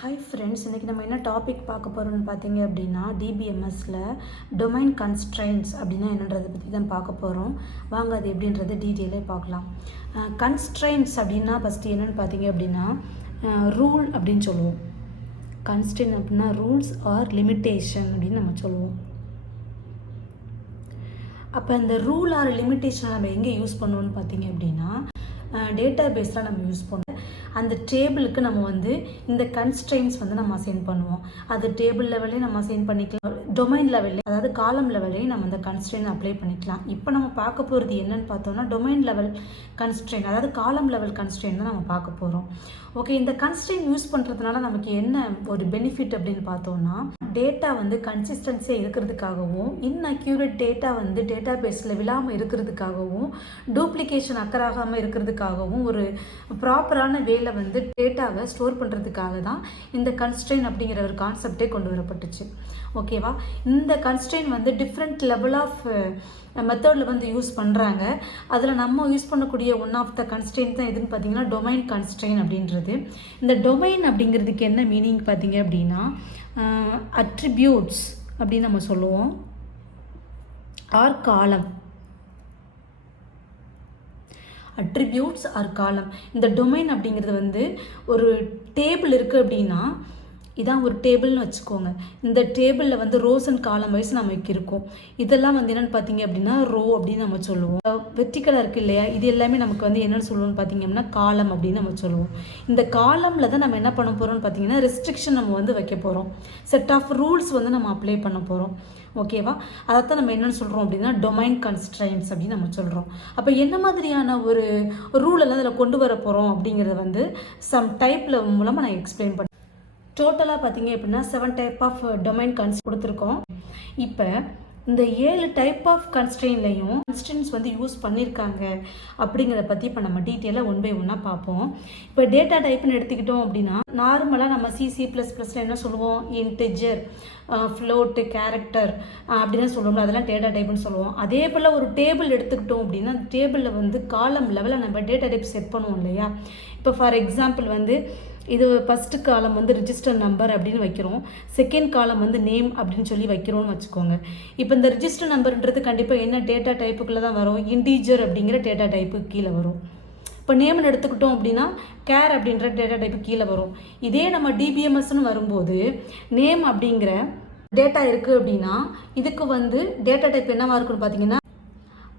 Hi friends, இன்றைக்கி நம்ம என்ன டாபிக் பார்க்க போகிறோம்னு பார்த்தீங்க அப்படின்னா DBMSல டொமைன் கன்ஸ்ட்ரெயின்ட்ஸ் அப்படின்னா என்னன்றதை பற்றி தான் பார்க்க போகிறோம். வாங்க அது எப்படின்றது டீட்டெயிலே பார்க்கலாம். கன்ஸ்ட்ரெயின்ட்ஸ் அப்படின்னா ஃபஸ்ட்டு என்னென்னு பார்த்தீங்க அப்படின்னா ரூல் அப்படின்னு சொல்லுவோம். கன்ஸ்ட்ரெயின் அப்படின்னா ரூல்ஸ் ஆர் லிமிட்டேஷன் அப்படின்னு நம்ம சொல்லுவோம். அப்போ இந்த ரூல் ஆர் லிமிட்டேஷனை நம்ம எங்கே யூஸ் பண்ணுவோம்னு பார்த்தீங்க அப்படின்னா டேட்டா பேஸில் நம்ம யூஸ் பண்ணுவோம். அந்த டேபிளுக்கு நம்ம இந்த கன்ஸ்ட்ரெயின்ஸ் நம்ம அசைன் பண்ணுவோம். அது டேபிள் லெவல்லே நம்ம அசைன் பண்ணிக்கலாம், டொமைன் லெவல்லே அதாவது காலம் லெவல்லே நம்ம அந்த கன்ஸ்ட்ரெயின் அப்ளை பண்ணிக்கலாம். இப்போ நம்ம பார்க்க போகிறது என்னன்னு பார்த்தோம்னா டொமைன் லெவல் கன்ஸ்ட்ரெயின், அதாவது காலம் லெவல் கன்ஸ்ட்ரெயின் தான் நம்ம பார்க்க போகிறோம். ஓகே, இந்த கன்ஸ்ட்ரெயின் யூஸ் பண்ணுறதுனால நமக்கு என்ன ஒரு பெனிஃபிட் அப்படின்னு பார்த்தோம்னா டேட்டா கன்சிஸ்டன்சியாக இருக்கிறதுக்காகவும், இன்அக்யூரேட் டேட்டா டேட்டா பேஸில் விழாமல் இருக்கிறதுக்காகவும், டூப்ளிகேஷன் அக்கறாகாமல் இருக்கிறதுக்காகவும், ஒரு ப்ராப்பரான வேலை டேட்டாவை ஸ்டோர் பண்ணுறதுக்காக தான் இந்த கன்ஸ்ட்ரெயின் அப்படிங்கிற ஒரு கான்செப்டே கொண்டு வரப்பட்டுச்சு. ஓகேவா, இந்த கன்ஸ்ட்ரெயின் டிஃப்ரெண்ட் லெவல் ஆஃப் மெத்தடில் யூஸ் பண்ணுறாங்க. அதில் நம்ம யூஸ் பண்ணக்கூடிய ஒன் ஆஃப் த கன்ஸ்ட்ரெயின் தான் எதுன்னு பார்த்தீங்கன்னா டொமைன் கன்ஸ்ட்ரெயின் அப்படின்றது. இந்த டொமைன் அப்படிங்கிறதுக்கு என்ன மீனிங் பார்த்தீங்க அப்படின்னா அட்ரிபியூட்ஸ் அப்படின்னு நம்ம சொல்லுவோம், ஆர் காலம். அட்ரிபியூட்ஸ் ஆர் காலம். இந்த டொமைன் அப்படிங்கிறது ஒரு டேபிள் இருக்குது அப்படின்னா இதான் ஒரு டேபிள்னு வச்சுக்கோங்க. இந்த டேபிளில் ரோஸ் அண்ட் காலம் வைஸ் நமக்கு இருக்கும். இதெல்லாம் என்னென்னு பார்த்தீங்க அப்படின்னா ரோ அப்படின்னு நம்ம சொல்லுவோம். வெர்டிக்கலாக இருக்குது இல்லையா, இது எல்லாமே நமக்கு என்னென்னு சொல்லுவோம்னு பார்த்தீங்க அப்படின்னா காலம் அப்படின்னு நம்ம சொல்லுவோம். இந்த காலமில் தான் நம்ம என்ன பண்ண போகிறோம்னு பார்த்தீங்கன்னா ரெஸ்ட்ரிக்ஷன் நம்ம வைக்க போகிறோம், செட் ஆஃப் ரூல்ஸ் நம்ம அப்ளை பண்ண போகிறோம். ஓகேவா, அதைத்தான் நம்ம என்னென்னு சொல்கிறோம் அப்படின்னா டொமைன் கன்ஸ்ட்ரெயின்ட்ஸ் அப்படின்னு நம்ம சொல்கிறோம். அப்போ என்ன மாதிரியான ஒரு ரூல் எல்லாம் அதில் கொண்டு வர போகிறோம் அப்படிங்கிறத சம் டைப்பில் மூலமாக நான் எக்ஸ்பிளைன் பண்ணேன். டோட்டலாக பார்த்தீங்க அப்படின்னா 7 டைப் ஆஃப் டொமைன் கொடுத்துருக்கோம். இப்போ இந்த 7 டைப் ஆஃப் கன்ஸ்ட்ரெயின்லையும் கன்ஸ்ட்ரெயின்ஸ் யூஸ் பண்ணியிருக்காங்க அப்படிங்கிறத பற்றி இப்போ நம்ம டீட்டெயிலாக ஒன் பை ஒன்னாக பார்ப்போம். இப்போ டேட்டா டைப்னு எடுத்துக்கிட்டோம் அப்படின்னா நார்மலாக நம்ம C++ல என்ன சொல்லுவோம், இன்டிஜர், ஃப்ளோட்டு, கேரக்டர் அப்படின்னு சொல்லுவோம்ல, அதெல்லாம் டேட்டா டைப்னு சொல்லுவோம். அதே போல் ஒரு டேபிள் எடுத்துக்கிட்டோம் அப்படின்னா அந்த டேபிளில் காலம் லெவலில் நம்ம டேட்டா டைப் செட் பண்ணுவோம் இல்லையா. இப்போ ஃபார் எக்ஸாம்பிள் இது ஃபஸ்ட்டு காலம் ரிஜிஸ்டர் நம்பர் அப்படின்னு வைக்கிறோம், செகண்ட் காலம் நேம் அப்படின்னு சொல்லி வைக்கிறோம்னு வச்சுக்கோங்க. இப்போ இந்த ரிஜிஸ்டர் நம்பர்ன்றது கண்டிப்பாக என்ன டேட்டா டைப்புக்குள்ளே தான் வரும், இன்டீஜர் அப்படிங்கிற டேட்டா டைப்பு கீழே வரும். இப்போ நேம்னு எடுத்துக்கிட்டோம் அப்படின்னா கேர் அப்படின்ற டேட்டா டைப்பு கீழே வரும். இதே நம்ம DBMSன்னு வரும்போது நேம் அப்படிங்கிற டேட்டா இருக்குது அப்படின்னா இதுக்கு டேட்டா டைப் என்னவா இருக்குன்னு பார்த்தீங்கன்னா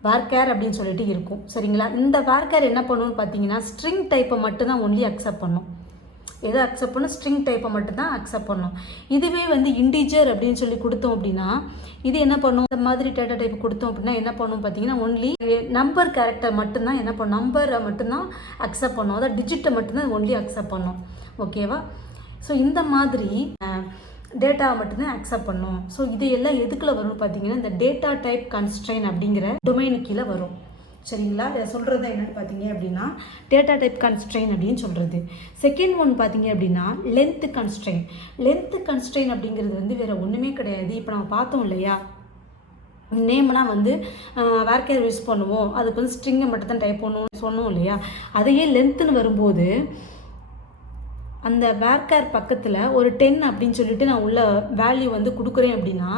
வார்கேர் அப்படின்னு சொல்லிட்டு இருக்கும். சரிங்களா, இந்த வார்கேர் என்ன பண்ணுவோன்னு பார்த்தீங்கன்னா ஸ்ட்ரிங் டைப்பை மட்டும்தான் ஒன்லி அக்செப்ட் பண்ணும். எதை அக்செப்ட் பண்ணணும், ஸ்ட்ரிங் டைப்பை மட்டும்தான் அக்செப்ட் பண்ணணும். இதுவே இன்டீஜர் அப்படின்னு சொல்லி கொடுத்தோம் அப்படின்னா இது என்ன பண்ணும், இந்த மாதிரி டேட்டா டைப் கொடுத்தோம் அப்படின்னா என்ன பண்ணும் பார்த்தீங்கன்னா ஒன்லி நம்பர் கேரக்டர் மட்டும்தான் என்ன பண்ணும், நம்பரை மட்டும்தான் அக்செப்ட் பண்ணும், அதாவது டிஜிட்டை மட்டும்தான் ஒன்லி அக்செப்ட் பண்ணும். ஓகேவா, ஸோ இந்த மாதிரி டேட்டாவை மட்டும்தான் அக்செப்ட் பண்ணும். ஸோ இது எல்லாம் எதுக்குள்ள வரும்னு பார்த்தீங்கன்னா இந்த டேட்டா டைப் கன்ஸ்ட்ரெயின் அப்படிங்கிற டொமைனு கீழே வரும். சரிங்களா, இதை சொல்கிறது என்னென்னு பார்த்தீங்க அப்படின்னா டேட்டா டைப் கன்ஸ்ட்ரெயின் அப்படின்னு சொல்கிறது. செகண்ட் ஒன் பார்த்தீங்க அப்படின்னா லென்த்து கன்ஸ்ட்ரெயின். லென்த்து கன்ஸ்ட்ரெயின் அப்படிங்கிறது வேறு ஒன்றுமே கிடையாது. இப்போ நம்ம பார்த்தோம் இல்லையா, நேம்னா வேர்கேர் யூஸ் பண்ணுவோம், அதுக்கு ஸ்ட்ரிங்கை மட்டும் தான் டைப் பண்ணுவோம் சொன்னோம் இல்லையா. அதையே லென்த்துன்னு வரும்போது அந்த வேர்கேர் பக்கத்தில் ஒரு 10 அப்படின்னு சொல்லிட்டு நான் உள்ள வேல்யூ கொடுக்குறேன் அப்படின்னா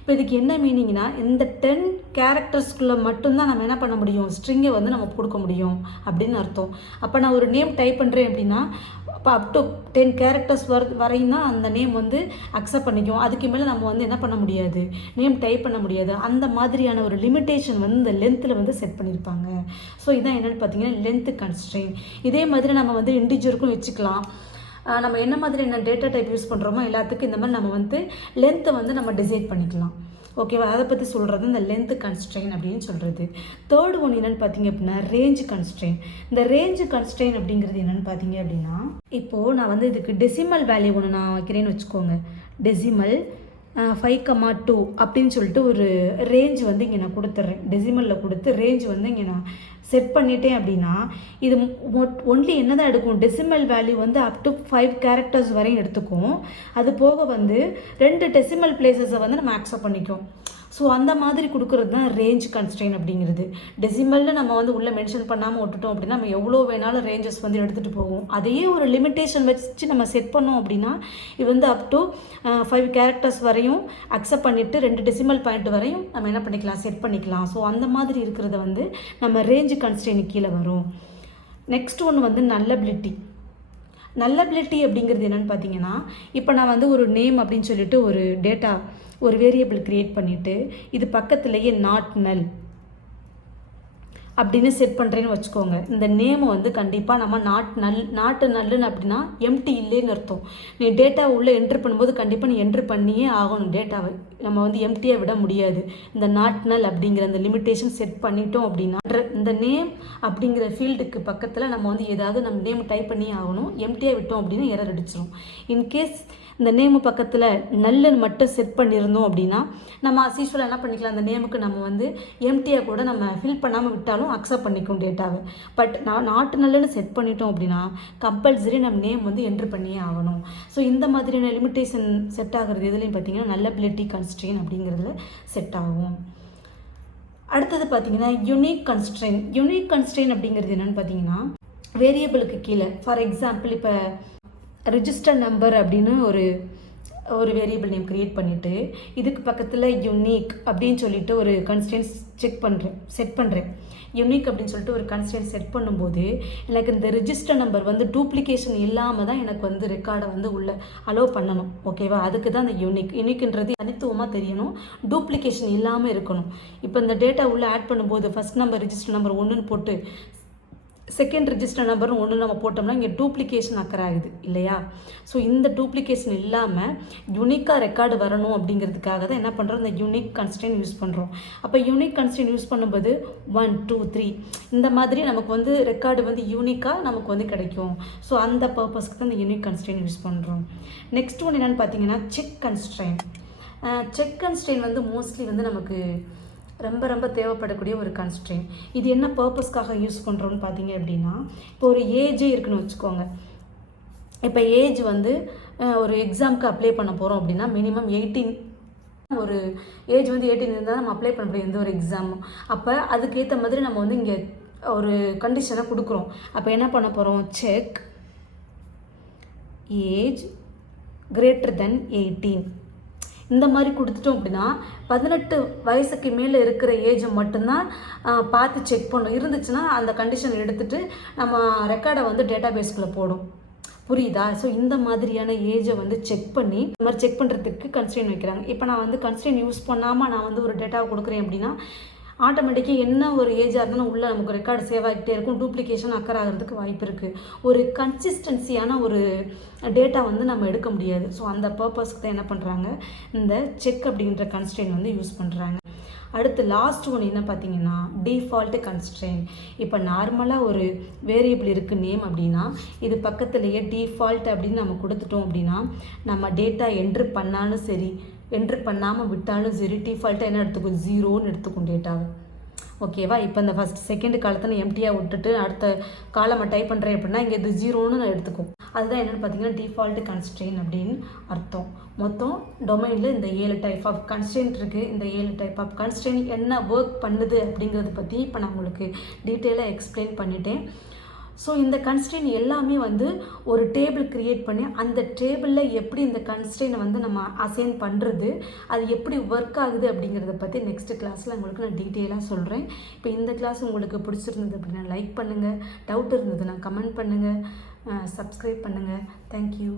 இப்போ இதுக்கு என்ன மீனிங்னா இந்த 10 கேரக்டர்ஸ்குள்ளே மட்டும்தான் நம்ம என்ன பண்ண முடியும், ஸ்ட்ரிங்கை நம்ம கொடுக்க முடியும் அப்படின்னு அர்த்தம். அப்போ நான் ஒரு நேம் டைப் பண்ணுறேன் அப்படின்னா அப்போ அப் டு 10 கேரக்டர்ஸ் வரையும் தான் அந்த நேம் அக்செப்ட் பண்ணிக்கும். அதுக்கு மேலே நம்ம என்ன பண்ண முடியாது, நேம் டைப் பண்ண முடியாது. அந்த மாதிரியான ஒரு லிமிட்டேஷன் இந்த லென்த்தில் செட் பண்ணியிருப்பாங்க. ஸோ இதான் என்னென்னு பார்த்தீங்கன்னா லென்த்து கன்ஸ்ட்ரெயின். இதே மாதிரி நம்ம இன்டிஜருக்கும் வச்சுக்கலாம். நம்ம என்ன மாதிரி என்ன டேட்டா டைப் யூஸ் பண்ணுறோமோ எல்லாத்துக்கும் இந்த மாதிரி நம்ம லென்த்தை நம்ம டிசைட் பண்ணிக்கலாம். ஓகேவா, அதை பற்றி சொல்கிறது இந்த லென்த்து கன்ஸ்ட்ரெயின் அப்படின்னு சொல்கிறது. தேர்ட் ஒன் என்னென்னு பார்த்தீங்க அப்படின்னா ரேஞ்சு கன்ஸ்ட்ரெயின். இந்த ரேஞ்சு கன்ஸ்ட்ரெயின் அப்படிங்கிறது என்னென்னு பார்த்தீங்க அப்படின்னா இப்போது நான் இதுக்கு டெசிமல் வேல்யூ ஒன்று நான் வைக்கிறேன்னு வச்சுக்கோங்க. டெசிமல் 5,2 அப்படின்னு சொல்லிட்டு ஒரு ரேஞ்ச் இங்கே நான் கொடுத்துட்றேன். டெசிமலில் கொடுத்து ரேஞ்ச் இங்கே நான் செட் பண்ணிட்டேன் அப்படின்னா இது ஒன்லி என்ன தான் எடுக்கும், decimal value up to 5 characters வரையும் எடுத்துக்கும். அது போக 2 டெசிமல் பிளேசஸை நம்ம அக்செப்ட் பண்ணிக்கும். ஸோ அந்த மாதிரி கொடுக்குறது தான் ரேஞ்ச் கன்ஸ்ட்ரெயின் அப்படிங்கிறது. டெசிமலில் நம்ம வந்து உள்ளே மென்ஷன் பண்ணாமல் விட்டுட்டோம் அப்படின்னா நம்ம எவ்வளோ வேணாலும் ரேஞ்சஸ் வந்து எடுத்துகிட்டு போவோம். அதையே ஒரு லிமிட்டேஷன் வச்சு நம்ம செட் பண்ணோம் அப்படின்னா இது வந்து அப் டு 5 கேரக்டர்ஸ் வரையும் அக்செப்ட் பண்ணிவிட்டு 2 டெசிமல் பாயிண்ட் வரையும் நம்ம என்ன பண்ணிக்கலாம், செட் பண்ணிக்கலாம். ஸோ அந்த மாதிரி இருக்கிறத வந்து நம்ம ரேஞ்ச் கன்ஸ்ட்ரெயின் கீழே வரும். நெக்ஸ்ட் ஒன்று வந்து நல்லபிலிட்டி. நல்லபிலிட்டி அப்படிங்கிறது என்னென்னு பார்த்தீங்கன்னா, இப்போ நான் வந்து ஒரு நேம் அப்படின்னு சொல்லிட்டு ஒரு டேட்டா ஒரு வேரியபிள் க்ரியேட் பண்ணிவிட்டு இது பக்கத்துலேயே நாட் நல் அப்படின்னு செட் பண்ணுறேன்னு வச்சுக்கோங்க. இந்த நேமை வந்து கண்டிப்பாக நம்ம நாட்டு நல்லுன்னு அப்படின்னா எம்டி இல்லைன்னு அர்த்தம். நீ டேட்டாவை உள்ளே என்ட்ரு பண்ணும்போது கண்டிப்பாக நீ என்ட்ரு பண்ணியே ஆகணும். டேட்டாவை நம்ம வந்து எம்டியாக விட முடியாது. இந்த நாட் நல் அப்படிங்கிற அந்த லிமிட்டேஷன் செட் பண்ணிட்டோம் அப்படின்னா இந்த நேம் அப்படிங்கிற ஃபீல்டுக்கு பக்கத்தில் நம்ம வந்து ஏதாவது நம்ம நேம் டைப் பண்ணியே ஆகணும். எம்டியாக விட்டோம் அப்படின்னா எரர் அடிச்சிடும். இன்கேஸ் இந்த நேமு பக்கத்தில் நல்லுன்னு மட்டும் செட் பண்ணியிருந்தோம் அப்படின்னா நம்ம அஸ்யூஸ்வலாக என்ன பண்ணிக்கலாம், அந்த நேமுக்கு நம்ம வந்து எம்டியாக கூட நம்ம ஃபில் பண்ணாமல் விட்டாலும் அக்செப்ட் பண்ணிக்கும் டேட்டாவை. பட் நாட்டு நல்லுன்னு செட் பண்ணிட்டோம் அப்படின்னா கம்பல்சரி நம்ம நேம் வந்து என்ட்ரு பண்ணியே ஆகணும். ஸோ இந்த மாதிரியான லிமிட்டேஷன் செட் ஆகிறது எதுலேயும் பார்த்தீங்கன்னா நல்லபிலிட்டி கன்ஸ்ட்ரெயின் அப்படிங்கிறதுல செட் ஆகும். அடுத்தது பார்த்தீங்கன்னா யூனிக் கன்ஸ்ட்ரெயின். யூனிக் கன்ஸ்ட்ரெயின் அப்படிங்கிறது என்னென்னு பார்த்தீங்கன்னா வேரியபிளுக்கு கீழே ஃபார் எக்ஸாம்பிள் இப்போ ரிஜிஸ்டர் நம்பர் அப்படின்னு ஒரு வேரியபிள் நேம் க்ரியேட் பண்ணிவிட்டு இதுக்கு பக்கத்தில் யூனிக் அப்படின்னு சொல்லிட்டு ஒரு கன்ஸ்ட்ரெயின்ஸ் செட் பண்ணுறேன். யூனிக் அப்படின்னு சொல்லிட்டு ஒரு கன்ஸ்ட்ரெயின்ட் செட் பண்ணும்போது எனக்கு இந்த ரிஜிஸ்டர் நம்பர் வந்து டூப்ளிகேஷன் இல்லாமல் தான் எனக்கு வந்து ரெக்கார்டை வந்து உள்ள அலோவ் பண்ணணும். ஓகேவா? அதுக்கு தான் அந்த யூனிக்ன்றது தனித்துவமாக தெரியணும், டூப்ளிகேஷன் இல்லாமல் இருக்கணும். இப்போ இந்த டேட்டா உள்ளே ஆட் பண்ணும்போது ஃபஸ்ட் நம்பர் ரிஜிஸ்டர் நம்பர் 1ன்னு போட்டு செகண்ட் ரிஜிஸ்டர் நம்பர் 1 நம்ம போட்டோம்னா இங்கே டூப்ளிகேஷன் அக்கர் ஆகுது இல்லையா? ஸோ இந்த டூப்ளிகேஷன் இல்லாமல் யூனிக்காக ரெக்கார்டு வரணும் அப்படிங்கிறதுக்காக தான் என்ன பண்ணுறோம், இந்த யூனிக் கன்ஸ்ட்ரெயின் யூஸ் பண்ணுறோம். அப்போ யூனிக் கன்ஸ்ட்ரெயின் யூஸ் பண்ணும்போது 1 2 3 இந்த மாதிரி நமக்கு வந்து ரெக்கார்டு வந்து யூனிக்காக நமக்கு வந்து கிடைக்கும். ஸோ அந்த பர்பஸ்க்கு தான் இந்த யூனிக் கன்ஸ்ட்ரெயின் யூஸ் பண்ணுறோம். நெக்ஸ்ட் ஒன்று என்னென்னு பார்த்தீங்கன்னா செக் கன்ஸ்ட்ரெயின். செக் கன்ஸ்ட்ரெயின் வந்து மோஸ்ட்லி வந்து நமக்கு ரொம்ப தேவைப்படக்கூடிய ஒரு கன்ஸ்ட்ரெயின். இது என்ன பர்பஸ்க்காக யூஸ் பண்ணுறோன்னு பார்த்தீங்க அப்படின்னா இப்போ ஒரு ஏஜே இருக்குன்னு வச்சுக்கோங்க. இப்போ ஏஜ் வந்து ஒரு எக்ஸாமுக்கு அப்ளை பண்ண போகிறோம் அப்படின்னா மினிமம் 18 ஒரு ஏஜ் வந்து 18 இருந்தால் நம்ம அப்ளை பண்ண முடியும் எந்த ஒரு எக்ஸாமும். அப்போ அதுக்கேற்ற மாதிரி நம்ம வந்து இங்கே ஒரு கண்டிஷனை கொடுக்குறோம். அப்போ என்ன பண்ண போகிறோம், செக் ஏஜ் கிரேட்டர் தென் 18 இந்த மாதிரி கொடுத்துட்டோம் அப்படின்னா 18 வயசுக்கு மேலே இருக்கிற ஏஜை மட்டும்தான் பார்த்து செக் பண்ணணும். இருந்துச்சுன்னா அந்த கண்டிஷன் எடுத்துகிட்டு நம்ம ரெக்கார்டை வந்து டேட்டா பேஸ்குள்ளே போடும். புரியுதா? ஸோ இந்த மாதிரியான ஏஜை வந்து செக் பண்ணி இந்த மாதிரி செக் பண்ணுறதுக்கு கன்ஸ்ட்ரெயின் வைக்கிறாங்க. இப்போ நான் வந்து கன்ஸ்ட்ரெயின் யூஸ் பண்ணாமல் நான் வந்து ஒரு டேட்டாவை கொடுக்குறேன் அப்படின்னா ஆட்டோமேட்டிக்காக என்ன ஒரு ஏஜாக இருந்தாலும் உள்ளே நமக்கு ரெக்கார்டு சேவ் ஆகிட்டே இருக்கும், டூப்ளிகேஷன் அக்கர் ஆகிறதுக்கு வாய்ப்பு இருக்குது. ஒரு கன்சிஸ்டன்சியான ஒரு டேட்டா வந்து நம்ம எடுக்க முடியாது. ஸோ அந்த பர்பஸ்க்கு தான் என்ன பண்ணுறாங்க, இந்த செக் அப்படின்ற கன்ஸ்ட்ரெயின் வந்து யூஸ் பண்ணுறாங்க. அடுத்து லாஸ்ட் ஒன்று என்ன பார்த்தீங்கன்னா டிஃபால்ட்டு கன்ஸ்ட்ரெயின். இப்போ நார்மலாக ஒரு வேரியபிள் இருக்குது நேம் அப்படின்னா இது பக்கத்துலேயே டிஃபால்ட் அப்படின்னு நம்ம கொடுத்துட்டோம் அப்படின்னா நம்ம டேட்டா என்ட்ரு பண்ணாலும் சரி என்ட்ரு பண்ணாமல் விட்டாலும் சரி டிஃபால்ட்டாக என்ன எடுத்துக்கும், 0ன்னு எடுத்துக்கும் டேட்டாவை. ஓகேவா? இப்போ இந்த ஃபஸ்ட் செகண்ட் காலத்தை நான் எம்டியாக விட்டுட்டு அடுத்த காலமை டைப் பண்ணுறேன் அப்படின்னா இங்கே இது 0ன்னு நான் எடுத்துக்கும். அதுதான் என்னென்னு பார்த்தீங்கன்னா டிஃபால்ட்டு கன்ஸ்ட்ரெயின் அப்படின்னு அர்த்தம். மொத்தம் டொமைனில் இந்த 7 டைப் ஆஃப் கன்ஸ்ட்ரெயின்ட் இருக்குது. இந்த 7 டைப் ஆஃப் கன்ஸ்ட்ரெயின்ட் என்ன ஒர்க் பண்ணுது அப்படிங்கிறத பற்றி இப்போ நான் உங்களுக்கு டீட்டெயிலாக எக்ஸ்பிளைன் பண்ணிட்டேன். ஸோ இந்த கன்ஸ்ட்ரெயின் எல்லாமே வந்து ஒரு டேபிள் க்ரியேட் பண்ணி அந்த டேபிளில் எப்படி இந்த கன்ஸ்ட்ரெயினை வந்து நம்ம அசைன் பண்ணுறது, அது எப்படி ஒர்க் ஆகுது அப்படிங்கிறத பற்றி நெக்ஸ்ட் கிளாஸில் உங்களுக்கு நான் டீட்டெயிலாக சொல்கிறேன். இப்போ இந்த கிளாஸ் உங்களுக்கு பிடிச்சிருந்தது அப்படின்னா லைக் பண்ணுங்கள், டவுட் இருந்ததுன்னா கமெண்ட் பண்ணுங்கள், சப்ஸ்கிரைப் பண்ணுங்கள். தேங்க்யூ.